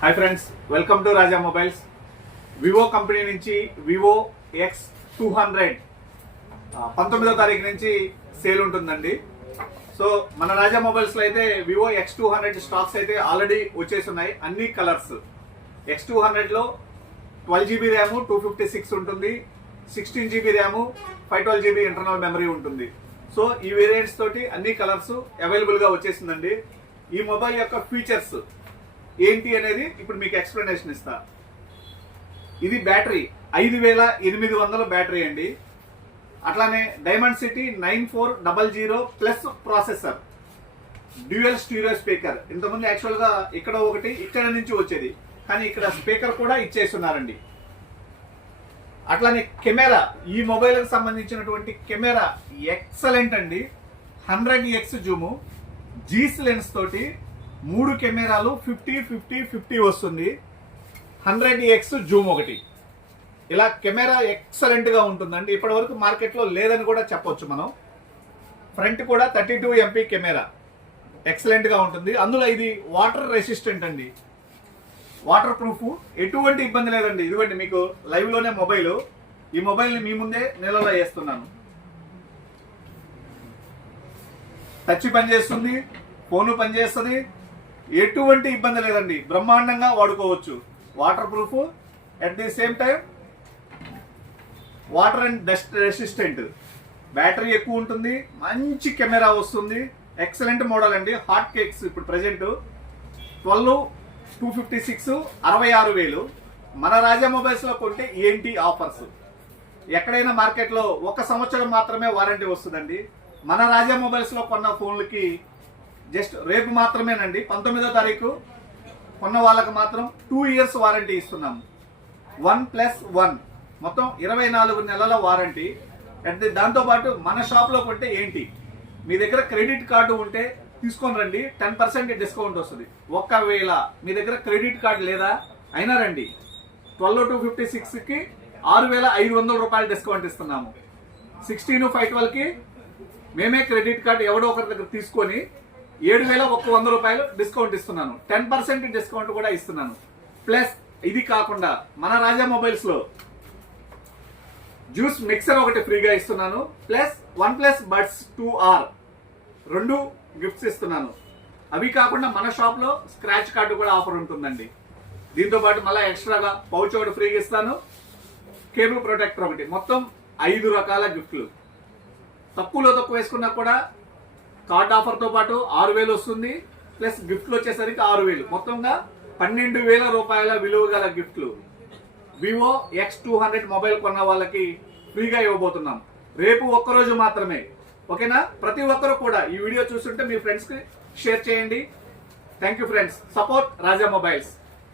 Hi friends, welcome to Raja mobiles. Vivo company నుంచి Vivo X200 19వ తారీఖు నుంచి sale ఉంటుందండి. సో మన రాజా మొబైల్స్లో అయితే వివో X200 స్టాక్స్ అయితే ఆల్రెడీ వచ్చేస్తున్నాయి. అన్ని కలర్స్. X200లో 12GB ర్యామ్ 256 ఉంటుంది, 16GB RAM 512GB internal memory ఉంటుంది. సో ఈ వేరియంట్స్ తోటి అన్ని కలర్స్ అవైలబుల్గా వచ్చేసిందండి. ఈ మొబైల్ యొక్క ఫీచర్స్ ఏంటి అనేది ఇప్పుడు మీకు ఎక్స్ప్లెనేషన్ ఇస్తా. ఇది బ్యాటరీ 5800 బ్యాటరీ అండి. అట్లానే diamond city 9400 plus processor, dual stereo speaker. ఇంతకుముందు యాక్చువల్గా ఇక్కడ ఒకటి ఇక్కడ నుంచి వచ్చేది, కానీ ఇక్కడ స్పీకర్ కూడా ఇచ్చేస్తున్నారండి. అట్లానే కెమెరా, ఈ మొబైల్కి సంబంధించినటువంటి కెమెరా ఎక్సలెంట్ అండి. 100x జూము, జీస్ లెన్స్ తోటి 3 కెమెరాలు 50-50-50 వస్తుంది. 100x జూమ్ ఒకటి. ఇలా కెమెరా ఎక్సలెంట్ గా ఉంటుందండి. ఇప్పటి వరకు మార్కెట్లో లేదని కూడా చెప్పొచ్చు మనం. ఫ్రంట్ కూడా 32MP కెమెరా ఎక్సలెంట్ గా ఉంటుంది. అందులో ఇది వాటర్ రెసిస్టెంట్ అండి, వాటర్ ప్రూఫ్, ఎటువంటి ఇబ్బంది లేదండి. ఇదిగోండి మీకు లైవ్ లోనే మొబైల్. ఈ మొబైల్ ని మీ ముందే నెలలో వేస్తున్నాను. టచ్ పనిచేస్తుంది, ఫోన్ పనిచేస్తుంది, ఎటువంటి ఇబ్బంది లేదండి. బ్రహ్మాండంగా వాడుకోవచ్చు. Water proof, at the same time water and dust resistant. Battery ఎక్కువ ఉంటుంది, మంచి కెమెరా వస్తుంది. ఎక్సలెంట్ మోడల్ అండి. హాట్ కేక్స్ ఇప్పుడు ప్రెజెంట్ 12/256 66,000. మన రాజా మొబైల్స్ లో కొంటే ఏంటి ఆఫర్స్? ఎక్కడైనా మార్కెట్లో 1 సంవత్సరం మాత్రమే వారంటీ వస్తుందండి. మన రాజా మొబైల్స్ లో కొన్న ఫోన్లకి జస్ట్ రేపు మాత్రమేనండి, 19వ తారీఖు కొన్న వాళ్ళకి మాత్రం 2 years వారంటీ ఇస్తున్నాము. 1+1 మొత్తం 24 నెలల వారంటీ. దాంతోపాటు మన షాప్లో కొంటే ఏంటి, మీ దగ్గర క్రెడిట్ కార్డు ఉంటే తీసుకొని రండి, 10% డిస్కౌంట్ వస్తుంది. ఒకవేళ మీ దగ్గర క్రెడిట్ కార్డు లేదా అయినా రండి, 12/256కి 6,500 రూపాయలు డిస్కౌంట్ ఇస్తున్నాము. 16/512కి మేమే క్రెడిట్ కార్డు ఎవడో ఒకరి దగ్గర తీసుకొని 7,100 రూపాయలు డిస్కౌంట్ ఇస్తున్నాను. 10% డిస్కౌంట్ కూడా ఇస్తున్నాను. ప్లస్ ఇది కాకుండా మన రాజా మొబైల్స్ లో జ్యూస్ మిక్సర్ ఒకటి ఫ్రీగా ఇస్తున్నాను. Plus OnePlus Buds 2R 2 gifts ఇస్తున్నాను. అవి కాకుండా మన షాప్ లో స్క్రాచ్ కార్డు కూడా ఆఫర్ ఉంటుందండి. దీంతో పాటు మళ్ళీ ఎక్స్ట్రాగా పౌచ్ ఒకటి ఫ్రీగా ఇస్తాను, కేబుల్ ప్రొటెక్టర్ ఒకటి. మొత్తం 5 రకాల గిఫ్ట్లు. తక్కువలో తక్కువ వేసుకున్నా కూడా కార్డ్ ఆఫర్ తో పాటు 6,000 వస్తుంది. ప్లస్ గిఫ్ట్లు వచ్చేసరికి 6,000. మొత్తంగా 12,000 రూపాయల విలువ గల గిఫ్ట్లు వివో X200 మొబైల్ కొన్న వాళ్ళకి ఫ్రీగా ఇవ్వబోతున్నాం. రేపు ఒక్కరోజు మాత్రమే, ఓకేనా? ప్రతి ఒక్కరు కూడా ఈ వీడియో చూస్తుంటే మీ ఫ్రెండ్స్ కి షేర్ చేయండి. Thank you friends. Support Raja mobiles.